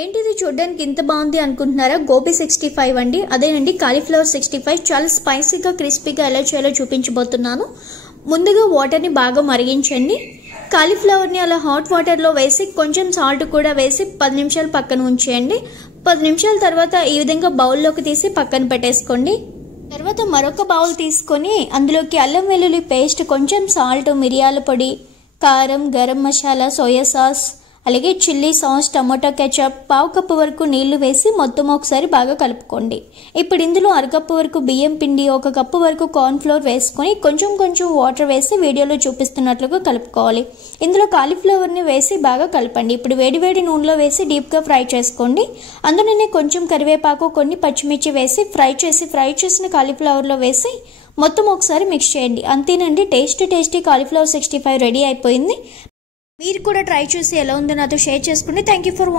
ఏంటిది చూడడానికి ఇంత బాగుంది అనుకుంటున్నారా? గోబీ 65 అండి. అదేనండి కాలీఫ్లవర్ 65. చాలా స్పైసీగా క్రిస్పీగా ఎలా చేయాలో చూపించబోతున్నాను. ముందుగా వాటర్ని బాగా మరిగించండి. కాలీఫ్లవర్ని అలా హాట్ వాటర్లో వేసి కొంచెం సాల్ట్ కూడా వేసి 10 నిమిషాలు పక్కన ఉంచేయండి. 10 నిమిషాల తర్వాత ఈ విధంగా బౌల్లోకి తీసి పక్కన పెట్టేసుకోండి. తర్వాత మరొక బౌల్ తీసుకొని అందులోకి అల్లం వెల్లుల్లి పేస్ట్, కొంచెం సాల్ట్, మిరియాల పొడి, కారం, గరం మసాలా, సోయా సాస్, అలాగే చిల్లీ సాస్, టమాటో కెచప్, పావు కప్పు వరకు నీళ్లు వేసి మొత్తం ఒకసారి బాగా కలుపుకోండి. ఇప్పుడు ఇందులో అరకప్పు వరకు బియ్యం పిండి, 1 కప్పు వరకు కార్న్ ఫ్లోర్ వేసుకొని కొంచెం కొంచెం వాటర్ వేసి వీడియోలో చూపిస్తున్నట్లుగా కలుపుకోవాలి. ఇందులో కాలీఫ్లవర్ని వేసి బాగా కలపండి. ఇప్పుడు వేడివేడి నూనెలో వేసి డీప్గా ఫ్రై చేసుకోండి. అందులోనే కొంచెం కరివేపాకు, కొన్ని పచ్చిమిర్చి వేసి ఫ్రై చేసిన కాలీఫ్లవర్లో వేసి మొత్తం ఒకసారి మిక్స్ చేయండి. అంతేనండి, టేస్టీ కాలీఫ్లవర్ 65 రెడీ అయిపోయింది. మీరు కూడా ట్రై చేసి ఎలా ఉందో నాతో షేర్ చేసుకోండి. Thank you for watching.